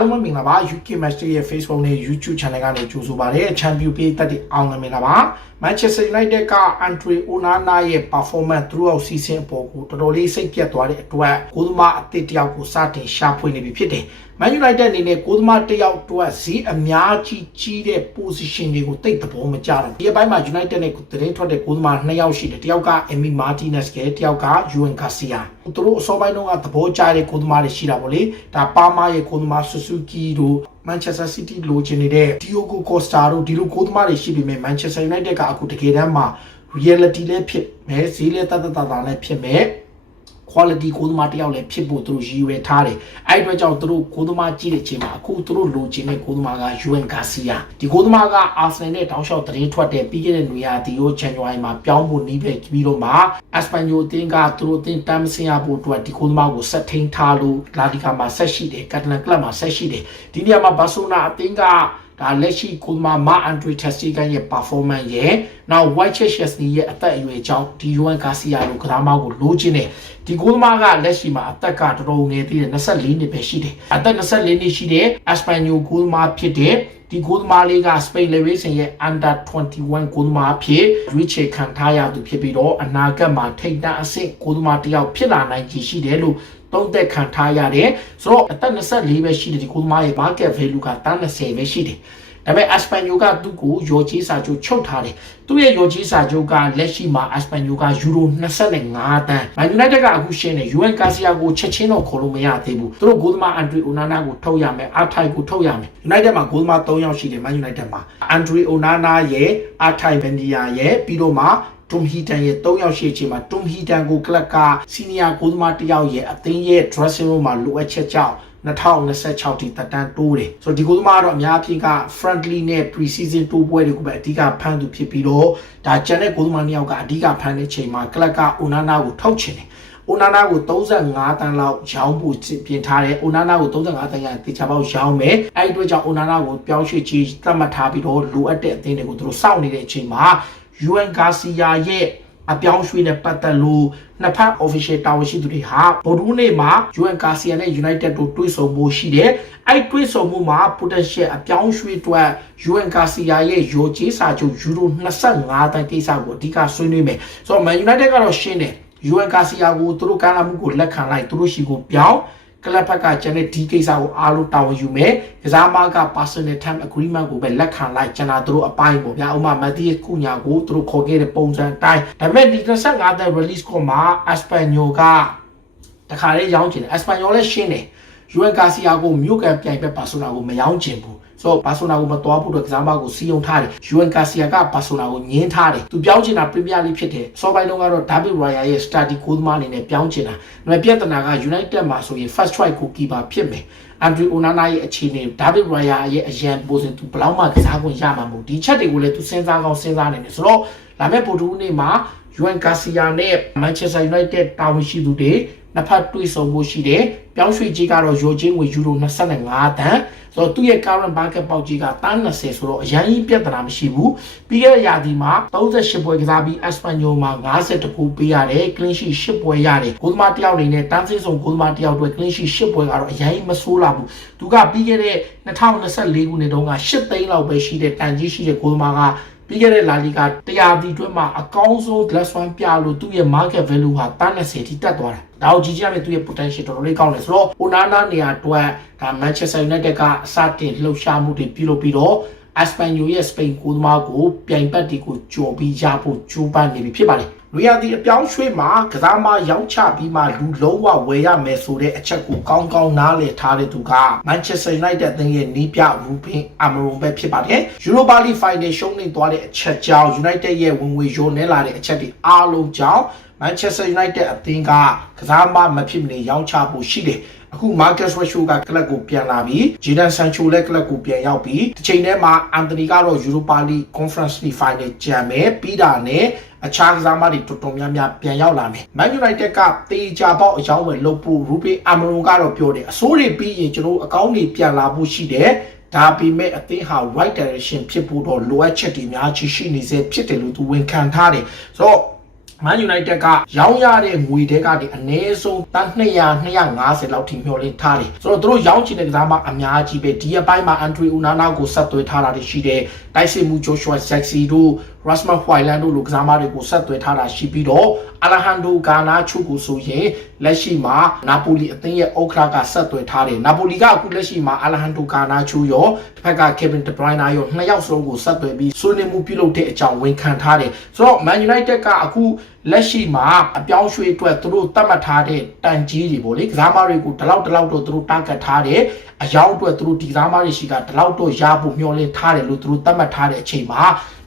လုံးပဲမင်္ဂလာပါ UK Master ရဲ့ Facebook နဲ့ YouTube Channel ကနေကြိုဆိုပါရစေ။ Champion ပေးတက်တဲ့အောင်လည်းမင်္ဂလာပါ။ Manchester United က Andre Onana ရဲ့ performance throughout season အပေါ်ကိုတော်တော်လေးစိတ်ပြတ်သွားတဲ့အတွက်ကိုသမားအသစ်တစ်ယောက်ကိုစတင်ရှာဖွေနေပြီဖြစ်တယ်။ Man United အနေနဲ့ကိုသမားတစ်ယောက်အတွက်ဈေးအများကြီးကြီးတဲ့ position တွေကိုတိတ်သဘောမကျတော့ဒီအပိုင်းမှာ United နဲ့သတင်းထွက်တဲ့ကိုသမားနှစ်ယောက်ရှိတယ်။တစ်ယောက်က Emi Martinez ကတစ်ယောက်က Juan Garcia သူတို့အစောပိုင်းတုန်းကသဘောကျတဲ့ကိုသမားတွေရှိတာပေါ့လေ။ဒါပါမာရဲ့ကိုသမား Suzuki တို့ Manchester City လိုချင်နေတဲ့ Diogo Costa တို့ဒီလိုကိုသမားတွေရှိပေမဲ့ Manchester United ကအခုတကယ်တမ်းမှာ reality လည်းဖြစ်မယ်ဈေးလည်းတတ်တတ်တာတာလည်းဖြစ်မယ် quality ကိုသမားတယောက်လည်းဖြစ်ဖို့သူတို့ရည်ရွယ်ထားတယ်အဲ့အတွက်ကြောင့်သူတို့ကိုသမားကြည့်တဲ့အချိန်မှာအခုသူတို့လိုချင်တဲ့ကိုသမားက UN Garcia ဒီကိုသမားက Arsenal နဲ့တောင်းလျှောက်သတင်းထွက်တဲ့ပြီးခဲ့တဲ့နွေရာသီကို January မှာပြောင်းဖို့နှီးပဲပြီးတော့မှ Espanyol အသင်းကသူတို့အသင်းတမ်းမစင်ရဖို့အတွက်ဒီကိုသမားကိုဆက်ထိန်ထားလို့ La Liga မှာဆက်ရှိတယ် Catalan Club မှာဆက်ရှိတယ်ဒီနေရာမှာ Barcelona အသင်းက ဒါလက်ရှိကိုမာမာအန်ဒရီတက်စတီကန်ရဲ့ performance ရဲ့နောက် White Chesney ရဲ့အသက်အရွယ်ကြောင့်ဒီယွန်ကာစီယာလိုကစားမကိုလိုချင်တယ်ဒီကိုမာကလက်ရှိမှာအသက်ကတော်တော်ငယ်သေးတယ်24နှစ်ပဲရှိတယ်အသက်24နှစ်ရှိတဲ့ Espanyol ကိုမာဖြစ်တဲ့ဒီကိုသမားလေးကစပိန်လေဝေးစင်ရဲ့ under 21ကိုသမားဖြစ်ရွေးချယ်ခံထားရသူဖြစ်ပြီးတော့အနာဂတ်မှာထိပ်တန်းအဆင့်ကိုသမားတစ်ယောက်ဖြစ်လာနိုင်ကြီးရှိတယ်လို့ သုံးသက်ခံထားရတယ်ဆိုတော့အသက်24ပဲရှိတယ်ဒီကိုသမားရဲ့ market value ကတန်း30ပဲရှိတယ်ဒါပေမဲ့ Espanyol ကသူ့ကိုရော်ကြီးစာချုပ်ချုပ်ထားတယ်သူ့ရဲ့ရော်ကြီးစာချုပ်ကလက်ရှိမှာ Espanyol ကယူရို25တန်း Man United ကအခုရှင်းတယ် UN Garcia ကိုချက်ချင်းတော့ခေါ်လို့မရသေးဘူးသူတို့ဂိုးသမား Andre Onana ကိုထုတ်ရမယ်အထိုင်ကိုထုတ်ရမယ် United မှာဂိုးသမား3ယောက်ရှိတယ် Man United မှာ Andre Onana ရဲ့အထိုင်ဗန်ဒီယာရဲ့ပြီးတော့မှ တွမ်ဟီတန်ရဲ့၃ယောက်ရှိချိန်မှာတွမ်ဟီတန်ကိုကလပ်ကစီနီယာဂိုးသမားတစ်ယောက်ရဲ့အသင်းရဲ့ dressing room မှာလိုအပ်ချက်ကြောင့်2026ထိတက်တန်းတိုးတယ်ဆိုတော့ဒီကိုသမားကတော့အများအပြားက friendly နဲ့ pre-season တိုးပွဲတွေကိုပဲအဓိကဖန်သူဖြစ်ပြီးတော့ဒါကျန်တဲ့ကိုသမားနှစ်ယောက်ကအဓိကဖန်တဲ့ချိန်မှာကလပ်ကအိုနာနာကိုထုတ်ချင်တယ်အိုနာနာကို35တန်းလောက်ရောင်းဖို့ပြင်ထားတယ်။အိုနာနာကို35တန်းရတေချာပေါက်ရောင်းမယ်။အဲ့ဒီအတွက်ကြောင့်အိုနာနာကိုပြောင်းရွှေ့ချီသတ်မှတ်ထားပြီးတော့လိုအပ်တဲ့အသင်းတွေကိုသူတို့စောင့်နေတဲ့အချိန်မှာ UN Garcia ရဲ့အပြောင်းရွှေ့နဲ့ပတ်သက်လို့နှစ်ဖက် official တာဝန်ရှိသူတွေဟာဗိုလ်ဒူးနေ့မှာ UN Garcia နဲ့ United တို့တွေ့ဆုံဖို့ရှိတယ်။အဲ့တွေ့ဆုံမှုမှာ potential အပြောင်းရွှေ့အတွက် UN Garcia ရဲ့ရော်ကြီးစာချုပ်ယူရို25တန်းကိစ္စကိုအဓိကဆွေးနွေးမယ်။ဆိုတော့ Man United ကတော့ရှင်းတယ်။ UN Garcia ကိုသူတို့ကမ်းလာမှုကိုလက်ခံလိုက်သူတို့ရှိကိုပြောင်း ကလပ်ဘက်ကကျန်တဲ့ဒီကိစ္စကိုအားလုံးတာဝန်ယူမယ်ကစားမက personal time agreement ကိုပဲလက်ခံလိုက်ကျန်တာသူတို့အပိုင်းပေါ့ဗျာဥမာမတီးကုညာကိုသူတို့ခေါ်ခဲ့တဲ့ပုံစံအတိုင်းဒါပေမဲ့ဒီ25တဲ့ release ကိုမှာ Espanyol ကတခါလေးရောင်းချင်တယ် Espanyol လည်းရှင်းတယ် UN Garcia ကိုမြို့ကန်ပြိုင်ဘက် Barcelona ကိုမရောင်းချင်ဘူး ဆိုတော့ Barcelona ကိုမတော်ဘူးတော့ကစားမကိုစီယုံထားတယ် UN Garcia က Barcelona ကိုညင်းထားတယ်သူပြောင်းချင်တာ Premier League ဖြစ်တယ်စောပိုင်းတုန်းကတော့ David Raya ရဲ့ starting goal သမားအနေနဲ့ပြောင်းချင်တာဒါပေမဲ့ပြဿနာက United မှာဆိုရင် first choice goalkeeper ဖြစ်မယ် Andre Onana ရဲ့အခြေအနေ David Raya ရဲ့အရန်ပိုစင်သူဘလောက်မှကစားခွင့်ရမှာမဟုတ်ဒီချက်တွေကိုလည်းသူစဉ်းစားကောင်းစဉ်းစားနေတယ်ဆိုတော့လာမယ့်ပို့တူနေ့မှာ UN Garcia နဲ့ Manchester United တာဝန်ရှိသူတွေ နှစ်ဖက်တွေ့ဆုံမှုရှိတယ်။ပြောင်းရွှေ့ကြီးကတော့ရောချင်းငွေယူရို25တန်းဆိုတော့သူ့ရဲ့ current market ပေါက်ကြီးကတန်း20ဆိုတော့အရင်ကြီးပြဿနာမရှိဘူး။ပြီးခဲ့တဲ့ရာသီမှာ38ပွဲကစားပြီး Espanyol မှာ50ခုပေးရတယ်။ clean sheet 10ပွဲရတယ်။ဂိုးသမားတစ်ယောက်အနေနဲ့တန်းစင်းဆုံးဂိုးသမားတစ်ယောက်အတွက် clean sheet 10ပွဲကတော့အရင်ကြီးမဆိုးလာဘူး။သူကပြီးခဲ့တဲ့2024ခုနှစ်တုန်းက8သိန်းလောက်ပဲရှိတဲ့တန်ကြီးရှိတဲ့ဂိုးသမားက ပြီးခဲ့တဲ့လာလီဂါတရားဒီတွဲမှာအကောင်းဆုံး glass one ပြလို့သူ့ရဲ့ market value ဟာတန်း20ထိတက်သွားတာ။ဒါကိုကြည့်ကြရမယ်သူ့ရဲ့ potential တော်တော်လေးကောင်းတယ်ဆိုတော့ Onana နေရာအတွက်ဒါ Manchester United ကစတင်လှုပ်ရှားမှုတွေပြုလုပ်ပြီးတော့ Espanyol ရဲ့ Spain ကိုသမားကိုပြိုင်ပတ်တွေကိုကြော်ပြီးရဖို့ကြိုးပမ်းနေပြီဖြစ်ပါတယ်။ လူရသည်အပြောင်းရွှေ့မှာကစားမရောင်းချပြီးမှလူလုံးဝဝယ်ရမယ်ဆိုတဲ့အချက်ကိုကောင်းကောင်းနားလည်ထားတဲ့သူက Manchester United အသင်းရဲ့နီးပြ Ruben Amorim ပဲဖြစ်ပါတယ်။ Europa League Final ရှုံးနေသွားတဲ့အချက်ကြောင့် United ရဲ့ဝင်ငွေရိုးနေလာတဲ့အချက်တွေအားလုံးကြောင့် Manchester United အသင်းကကစားမမဖြစ်မနေရောင်းချဖို့ရှိတယ်။ အခု Marcus Rashford ကကလပ်ကိုပြန်လာပြီး Jadon Sancho လည်းကလပ်ကိုပြန်ရောက်ပြီးတစ်ချိန်တည်းမှာ Anthony ကတော့ Europa League Conference League Final ကျန်မယ်ပြီးတာနဲ့အခြားကစားမတွေတော်တော်များများပြန်ရောက်လာမယ်။ Man United ကတေချာပေါက်အကြောင်းပဲလုပ်ဖို့ Ruben Amorim ကတော့ပြောတယ်အစိုးရပြီးရင်ကျွန်တော်အကောင်းတွေပြန်လာဖို့ရှိတယ်။ဒါပေမဲ့အသင်းဟာ right direction ဖြစ်ဖို့တော့လိုအပ်ချက်တွေအများကြီးရှိနေစေဖြစ်တယ်လို့သူဝန်ခံထားတယ်။ဆိုတော့ Man United ကရောင်းရတဲ့ငွေတွေကနေအနည်းဆုံးတန်း200 250လောက်ထိမျှော်လင့်ထားတယ်ဆိုတော့သူတို့ရောင်းချင်တဲ့ကစားမအများကြီးပဲဒီအပိုင်းမှာ Andre Onana ကိုဆက်သွယ်ထားတာတွေရှိတယ်တိုက်စစ်မှု Joshua Zexi တို့ Rasmus Hojlund တို့လိုကစားမတွေကိုဆက်သွယ်ထားတာရှိပြီးတော့ Alejandro Garnacho ကိုဆိုရင်လက်ရှိမှာနာပိုလီအသင်းရဲ့ဥက္ကဋ္ဌကဆက်သွယ်ထားတယ်နာပိုလီကအခုလက်ရှိမှာ Alejandro Garnacho ရောတစ်ဖက်က Kevin De Bruyne ရောနှစ်ယောက်စလုံးကိုဆက်သွယ်ပြီးဆွေးနွေးမှုပြုလုပ်တဲ့အကြောင်းဝန်ခံထားတယ်ဆိုတော့ Man United ကအခုလက်ရှိမှာအပြောင်းရွှေ့အတွက်သူတို့သတ်မှတ်ထားတဲ့တန်ကြီးတွေပေါ့လေကစားမတွေကိုဒီလောက်ဒီလောက်တော့သူတို့ target ထားတယ်အယောင်အတွက်သူတို့ဒီကစားမတွေရှိကဒီလောက်တော့ရဖို့မျှော်လင့်ထားတယ်လို့သူတို့သတ်မှတ်ထားတဲ့အချိန်မှာ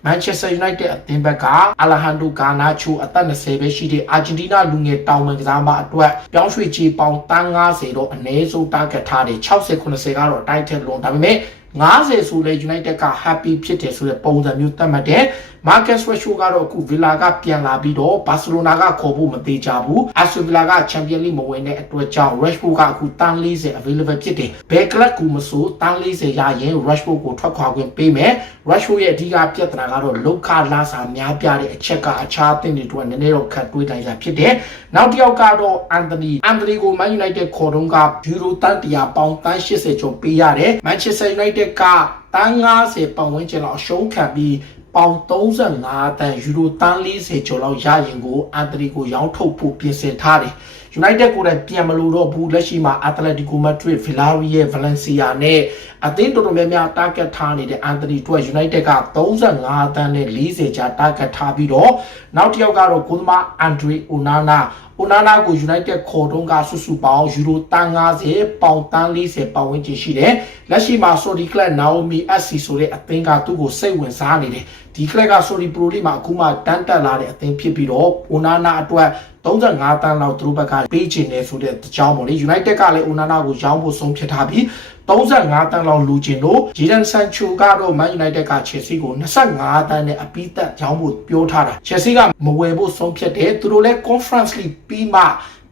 Manchester United အသင်းဘက်က Alejandro Garnacho အသက်20ပဲရှိတဲ့အာဂျင်တီးနားလူငယ်တောင်ပန်ကစားမအတွက်ပြောင်းရွှေ့ချေပေါင်း150တော့အနည်းဆုံး target ထားတယ်60 90ကတော့အတိုက်ထက်လွန်ဒါပေမဲ့ 90ဆိုလဲ United က happy ဖြစ်တယ်ဆိုတဲ့ပုံစံမျိုးသတ်မှတ်တယ် Marcus Rashford ကတော့အခု Villa ကပြန်လာပြီးတော့ Barcelona ကခေါ်ဖို့မသေးကြဘူး Aston Villa က Champions League မဝင်တဲ့အတွက်ကြောင့် Rashford ကအခုတန်း40 available ဖြစ်တယ်ဘယ် club ကူမဆိုတန်း40ရရင် Rashford ကိုထွက်ခွာခွင့်ပေးမယ် Rashford ရဲ့အဓိကပြဿနာကတော့လောက်ခလာစာများပြတဲ့အချက်ကအခြားအသင်းတွေအတွက်နည်းနည်းတော့ခက်တွေးတိုင်းစာဖြစ်တယ်နောက်တစ်ယောက်ကတော့ Anthony Anthony ကို Man United ခေါ်တော့ကယူရိုတန်း100ပေါင်တန်း80ကျော်ပေးရတယ် Manchester United ကတန်း90ပေါင်ဝန်းကျင်လောက်အရှုံးခံပြီးပေါင်35တန်ယူရိုတန်း40ကျော်လောက်ရရင်ကိုအန်တရီကိုရောင်းထုတ်ဖို့ပြင်ဆင်ထားတယ်။ United ကိုလည်းပြန်မလို့တော့ဘူးလက်ရှိမှာ Atletico Madrid, Villarreal, Valencia နဲ့အသင်းတော်တော်များများ target ထားနေတဲ့အန်တရီတို့ United က35တန်းနဲ့40ကြာ target ထားပြီးတော့နောက်တစ်ယောက်ကတော့ကိုသမား Andre Onana အိုနာနာကို United ခေါ်တုံးကစုစုပေါင်းယူရိုတန်90ပေါင်တန်း40ပေါင်ဝန်းကျင်ရှိတယ်။လက်ရှိမှာ Saudi Club Naomi SC ဆိုတဲ့အသင်းကသူ့ကိုစိတ်ဝင်စားနေတယ်။ ဒီ club က Saudi Pro League မှာအခုမှတန်းတက်လာတဲ့အသင်းဖြစ်ပြီးတော့အိုနာနာအတွက်35တန်းလောက်သူတို့ဘက်ကပေးချင်တယ်ဆိုတဲ့အကြောင်းပေါ့လေ United ကလည်းအိုနာနာကိုရောင်းဖို့ဆုံးဖြတ်ထားပြီး35တန်းလောက်လူချင်လို့ဂျီဒန်ဆန်ချူကတော့ Man United က Chelsea ကို25တန်းနဲ့အပိသက်ရောင်းဖို့ပြောထားတာ Chelsea ကမဝယ်ဖို့ဆုံးဖြတ်တယ်သူတို့လည်း Conference League ပြီးမှ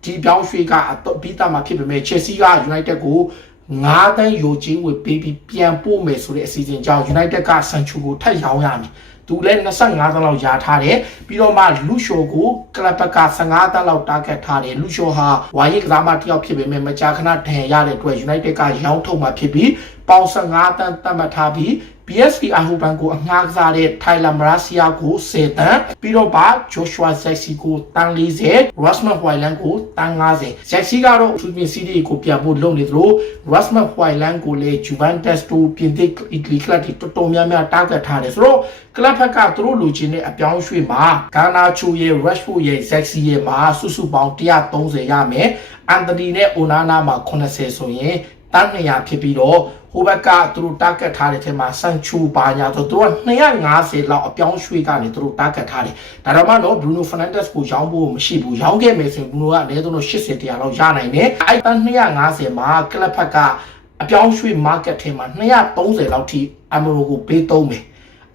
ဒီပြောင်းရွှေ့ကအတော့ပြီးသားမှာဖြစ်ပေမဲ့ Chelsea က United ကို9တန်းယိုချင်းဝယ်ပေးပြီးပြန်ပို့မယ်ဆိုတဲ့အစီအစဉ်ကြောင့် United ကဆန်ချူကိုထပ်ရောင်းရမယ် သူလည်း25တန်းလောက်ယာထားတယ်ပြီးတော့မှလူရှိုကိုကလပ်ဘက်က15တန်းလောက် target ထားတယ်လူရှိုဟာဝါရီကစားမတစ်ယောက်ဖြစ်ပေမဲ့မကြာခဏဒဏ်ရတဲ့အတွက် United ကရောင်းထုတ်မှဖြစ်ပြီးပေါင်15တန်းတတ်မှတ်ထားပြီး PSV အဟိုဘန်ကိုအငှားကစားတဲ့ Tyler Maracia ကို10တန်းပြီးတော့ပါ Joshua Zexi ကိုတန်း40 Rasmus Hojlund ကိုတန်း50 Zexi ကတော့ Champions League ကိုပြန်ဖို့လုပ်နေသလို Rasmus Hojlund ကိုလည်း Juventus တို့ပြင်သစ် Italy club တွေတော်တော်များများ target ထားတယ်ဆိုတော့ club ဘက်ကသူတို့လိုချင်တဲ့အပြောင်းရွှေ့မှာ Garnacho ရဲ့ Rashford ရဲ့ Zexi ရဲ့မှာစုစုပေါင်း130ရမယ် Anthony နဲ့ Onana မှာ80ဆိုရင် တန်း200ဖြစ်ပြီးတော့ဟိုဘက်ကသူတို့ target ထားတဲ့ထဲမှာဆန်ချူပါညာဆိုသူတို့က250လောက်အပြောင်းရွှေ့ကနေသူတို့ target ထားတယ်ဒါတော့မှတော့ Bruno Fernandes ကိုရောင်းဖို့မရှိဘူးရောင်းခဲ့မယ်ဆိုရင် Bruno ကအနည်းဆုံးတော့80တရားလောက်ရနိုင်တယ်အဲ့တန်း250မှာကလပ်ဖက်ကအပြောင်းရွှေ့ market ထဲမှာ230လောက်ထိအမရိုကိုပေးသုံးမယ်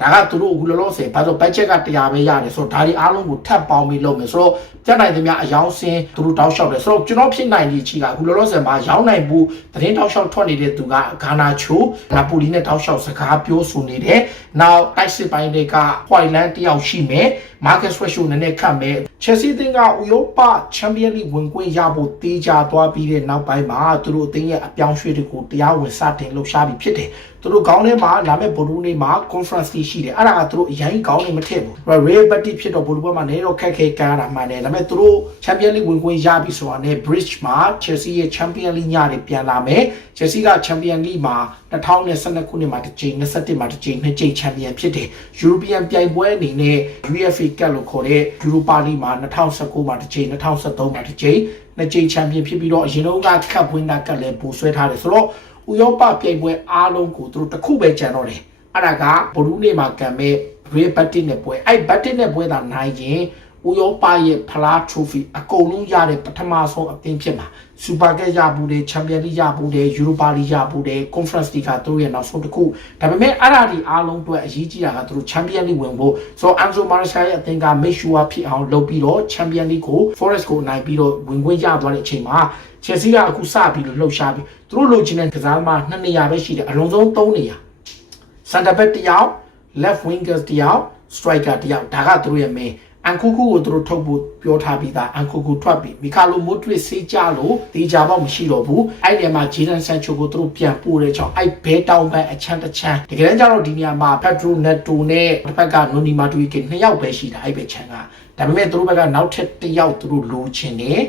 ဒါကသူတို့အခုလောလောဆယ်ဘာလို့ budget က100ပဲရတယ်ဆိုတော့ဒါဒီအားလုံးကိုထပ်ပေါင်းပြီးလုပ်မယ်ဆိုတော့ကြက်နိုင်သမျှအယောင်းစင်းသူတို့တောက်လျှောက်တယ်ဆိုတော့ကျွန်တော်ဖြစ်နိုင်တဲ့ချီကအခုလောလောဆယ်မှာရောင်းနိုင်မှုသတင်းတောက်လျှောက်ထွက်နေတဲ့သူကဂါနာချိုနာပိုလီနဲ့တောက်လျှောက်စကားပြောဆိုနေတယ်နောက်တိုက်စစ်ပိုင်းတွေကဟွိုင်လန်တယောက်ရှိမယ်မာကက်စ်ဝက်ရှိုနည်းနည်းခတ်မယ်ချက်စီတင်ကဥရောပချန်ပီယံလိဝင်ခွင့်ရဖို့တေးကြသွားပြီးတဲ့နောက်ပိုင်းမှာသူတို့အသင်းရဲ့အပြောင်းရွှေ့တွေကိုတရားဝင်စတင်လှုပ်ရှားပြီးဖြစ်တယ် သူတို့ခေါင်းထဲမှာလာမဲ့ဗိုလ်လူနေ့မှာ conference လေးရှိတယ်အဲ့ဒါကသူတို့အရင်ခေါင်းနေမထည့်ဘူး Real Betis ဖြစ်တော့ဗိုလ်လူပွဲမှာနေတော့ခက်ခဲကမ်းတာမှန်တယ်ဒါပေမဲ့သူတို့ Champions League ဝင်ခွင့်ရပြီဆိုတာနဲ့ Bridge မှာ Chelsea ရဲ့ Champions League ညတွေပြန်လာမယ် Chelsea က Champions League မှာ2012ခုနှစ်မှာတစ်ကြိမ်21မှာတစ်ကြိမ်နှစ်ကြိမ် Champion ဖြစ်တယ် European ပြိုင်ပွဲအနေနဲ့ UEFA Cup လို့ခေါ်တဲ့ Europa League မှာ2019မှာတစ်ကြိမ်2023မှာတစ်ကြိမ်နှစ်ကြိမ် Champion ဖြစ်ပြီးတော့အရင်တော့က Cup winner ကလည်းပိုဆွဲထားတယ်ဆိုတော့ ဥရောပပြိုင်ပွဲအားလုံးကိုသူတို့တစ်ခုပဲကြံတော့တယ်အဲ့ဒါကဘလူးနေ့မှာကံမဲ့ Real Betis နဲ့ပွဲအဲ့ Betis နဲ့ပွဲသာနိုင်ရင် ဥရောပရဲ့ဖလား trophy အကုန်လုံးရတဲ့ပထမဆုံးအသင်းဖြစ်မှာစူပါကက်ရဘူးတယ်ချန်ပီယံလိရဘူးတယ်ယူရိုပါလိရဘူးတယ်ကွန်ဖရင့်စ်လိကသူတို့ရဲ့နောက်ဆုံးတစ်ခုဒါပေမဲ့အဲ့ဒါဒီအားလုံးအတွက်အရေးကြီးတာကသူတို့ချန်ပီယံလိဝင်ဖို့ဆိုတော့အန်ဆိုမာရရှာရဲ့အသင်းက make sure ဖြစ်အောင်လုပ်ပြီးတော့ချန်ပီယံလိကို forest ကိုနိုင်ပြီးတော့ဝင်ခွင့်ရသွားတဲ့အချိန်မှာ Chelsea ကအခုစပြီးလို့လှုပ်ရှားပြီးသူတို့လိုချင်တဲ့ကစားသမားနှစ်နေရာပဲရှိတယ်အလုံးစုံ၃နေရာ center back တစ်ယောက် left wingers တစ်ယောက် striker တစ်ယောက်ဒါကသူတို့ရဲ့ main အန်ကူကူကိုသူတို့ထုတ်ဖို့ပြောထားပြီးသားအန်ကူကူထွက်ပြီးမီကာလိုမိုဒရစ်စေးကြလို့တေချာပေါက်မရှိတော့ဘူးအဲ့ဒီမှာဂျေဒန်ဆန်ချိုကိုသူတို့ပြန်ပို့တဲ့ကြောင့်အဲ့ဘဲတောင်းပန်အချမ်းတစ်ချမ်းတကယ်တမ်းကျတော့ဒီနေရာမှာဖက်ဒရိုနက်တိုနဲ့တစ်ဖက်ကနိုနီမာတူကနှစ်ယောက်ပဲရှိတာအဲ့ဘဲချမ်းကဒါပေမဲ့သူတို့ဘက်ကနောက်ထပ်တစ်ယောက်သူတို့လိုချင်တယ်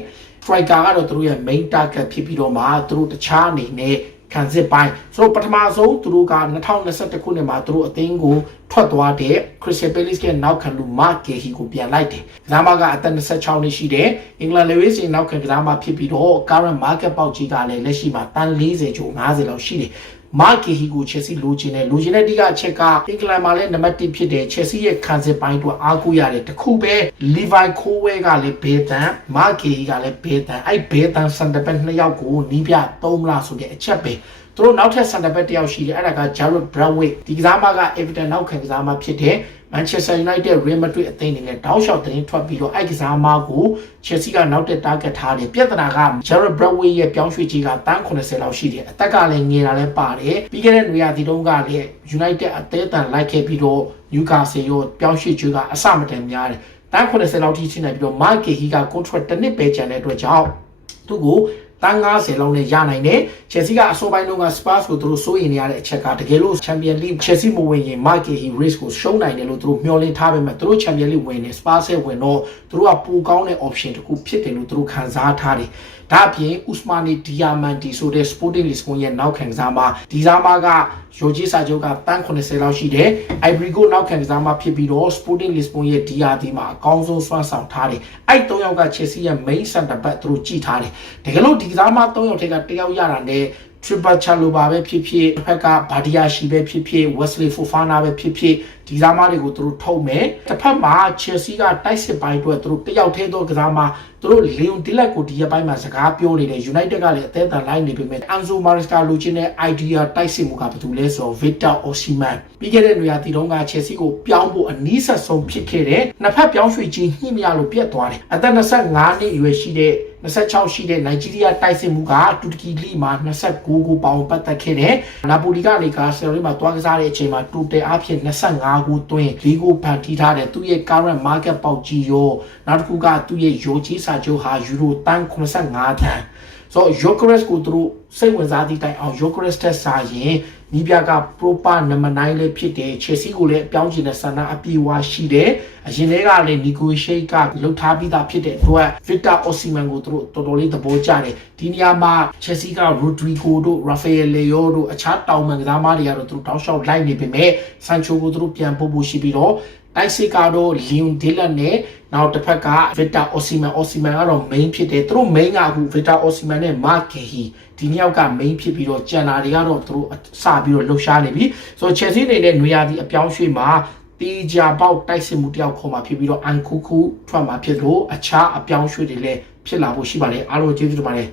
striker ကတော့သူတို့ရဲ့ main target ဖြစ်ပြီးတော့မှသူတို့တခြားအနေနဲ့ ခံစစ်ပိုင်းဆိုတော့ပထမဆုံးသူတို့က2021ခုနှစ်မှာသူတို့အသင်းကိုထွက်သွားတဲ့ Crystal Palace ရဲ့နောက်ခံလူ Mark Gahey ကိုပြန်လိုက်တယ်။ကစားမကအသက်26နှစ်ရှိတယ်။အင်္ဂလန် Lewis ရဲ့နောက်ခံကစားမဖြစ်ပြီးတော့ current market ပေါက်ကြီးကလည်းလက်ရှိမှာတန်40ကျော်50လောက်ရှိတယ်။ မာကီဟီကိုချက်စီလိုချင်တယ်လိုချင်တဲ့တိကအချက်ကအင်္ဂလန်မှာလည်းနံပါတ်1ဖြစ်တယ်ချက်စီရဲ့ခံစစ်ပိုင်းတော့အားကိုးရတယ်တခုပဲလီဗိုင်ခိုးဝဲကလည်းဘေးတန်မာကီဟီကလည်းဘေးတန်အဲ့ဘေးတန်စန်တပက်နှစ်ယောက်ကိုနီးပြ3လားဆိုတဲ့အချက်ပဲသူတို့နောက်ထပ်စန်တပက်တစ်ယောက်ရှိတယ်အဲ့ဒါက Jared Bradwick ဒီကစားမက Everton နောက်ခံကစားမဖြစ်တယ် Manchester United Real Madrid အသင်းအနေနဲ့တောက်လျှောက်တင်းထွက်ပြီးတော့အဲ့ကစားမကို Chelsea ကနောက်တက် target ထားတယ်ပြဿနာက Jared Bradway ရဲ့ပြောင်းရွှေ့ကြီးကတန်း80လောက်ရှိတယ်အသက်ကလည်းငယ်တာလည်းပါတယ်ပြီးခဲ့တဲ့နေရာဒီတုန်းကလည်း United အသေးအတန်လိုက်ခဲ့ပြီးတော့ Newcastle ရောပြောင်းရွှေ့ကြီးကအစမတန်များတယ်တန်း80လောက်ထိရှိနေပြီးတော့ Mark Gahey က contract တစ်နှစ်ပဲကျန်တဲ့အတွက်ကြောင့်သူ့ကို တန်း90လောက်နဲ့ရနိုင်တယ်။ Chelsea ကအစောပိုင်းတုန်းက Spurs ကိုသူတို့စိုးရိမ်နေရတဲ့အချက်ကတကယ်လို့ Champions League Chelsea မဝင်ရင် Mark Gahey race ကိုရှုံးနိုင်တယ်လို့သူတို့မျှော်လင့်ထားပေမဲ့သူတို့ Champions League ဝင်တယ် Spurs ရဲ့ဝင်တော့သူတို့ကပိုကောင်းတဲ့ option တစ်ခုဖြစ်တယ်လို့သူတို့ခံစားထားတယ်။ ဒါအပြင် Usmani Diamanti ဆိုတဲ့ Sporting Lisbon ရဲ့နောက်ခံကစားမဒီစားမကရိုဂျီစာချုပ်ကတန်း80လောက်ရှိတယ်။ Ivory Coast နောက်ခံကစားမဖြစ်ပြီးတော့ Sporting Lisbon ရဲ့ DRD မှာအကောင်းဆုံးစွမ်းဆောင်ထားတယ်။အဲ့၃ယောက်က Chelsea ရဲ့ main center back သူတို့ကြည့်ထားတယ်။တကယ်လို့ဒီကစားမ၃ယောက်ထဲကတစ်ယောက်ရတာနဲ့ triple chaloba ပဲဖြစ်ဖြစ်တစ်ဖက်ကဘာဒီယာရှိပဲဖြစ်ဖြစ် Wesley Fofana ပဲဖြစ်ဖြစ်ဒီကစားမတွေကိုသူတို့ထုတ်မယ်တစ်ဖက်မှာ Chelsea ကတိုက်စစ်ပိုင်းအတွက်သူတို့တယောက်ထဲသောကစားမသူတို့ Leon Dillard ကိုဒီရက်ပိုင်းမှာစကားပြောနေတယ် United ကလည်းအသေးအံလိုက်နေပေမဲ့ Anzo Maresca လိုချင်တဲ့ idea တိုက်စစ်မှုကဘာတူလဲဆိုတော့ Victor Osimhen ပြီးခဲ့တဲ့နေရာဒီတုန်းက Chelsea ကိုပြောင်းဖို့အနည်းဆက်ဆုံးဖြစ်ခဲ့တယ်နှစ်ဖက်ပြောင်းရွှေ့ခြင်းညှိမရလို့ပြတ်သွားတယ်အသက်25နှစ်အရွယ်ရှိတဲ့ 26ရှိတဲ့နိုင်ဂျီးရီးယားတိုက်စစ်မှုကတူတကီလီမှာ29ကိုပေါင်ပတ်သက်ခဲ့တယ်။နာပိုလီကနေကာဆယ်ရီမှာတွားကစားတဲ့အချိန်မှာတူတယ်အဖြစ်25ကိုတွင်း၄ကိုဖန်တီးထားတယ်။သူ့ရဲ့ current market ပေါက်ကြီးရောနောက်တစ်ခုကသူ့ရဲ့ယိုကြီးစာချုပ်ဟာယူရိုတန်85တန်ဆိုတော့ Jokeres ကိုသူတို့စိတ်ဝင်စားသည့်တိုင်အောင် Jokeres တက်စာရင် နီးပြက proper number 9လေးဖြစ်တယ် Chelsea ကိုလည်းအပြောင်းချင်တဲ့ဆန္ဒအပြေဝါရှိတယ်အရင်တည်းကလည်း negotiate ကလှုပ်ထားပြီးသားဖြစ်တဲ့အတွက် Victor Osimhen ကိုသူတို့တော်တော်လေးသဘောကျတယ်ဒီနေရာမှာ Chelsea က Rodrigo တို့ Rafael Leo တို့အခြားတောင်ပန်ကစားမတွေကတော့သူတို့တောက်လျှောက်လိုက်နေပေမဲ့ Sancho ကိုသူတို့ပြန်ပို့ဖို့ရှိပြီးတော့ တိုက်စစ်ကတော့ Leon Dillard နဲ့နောက်တစ်ဖက်က Victor Osimhen Osimhen ကတော့ main ဖြစ်တယ်သူတို့ main ကအခု Victor Osimhen နဲ့ Mark Gahey ဒီနှစ်ယောက်က main ဖြစ်ပြီးတော့ကျန်တာတွေကတော့သူတို့စပြီးတော့လှုပ်ရှားနေပြီဆိုတော့ Chelsea အနေနဲ့နွေရာသီအပြောင်းရွှေ့မှာတီဂျာပေါက်တိုက်စစ်မှုတယောက်ခေါ်มาဖြစ်ပြီးတော့အန်ကူကူထွက်มาဖြစ်လို့အခြားအပြောင်းရွှေ့တွေလည်းဖြစ်လာဖို့ရှိပါတယ်အားလုံးကျေးဇူးတင်ပါတယ်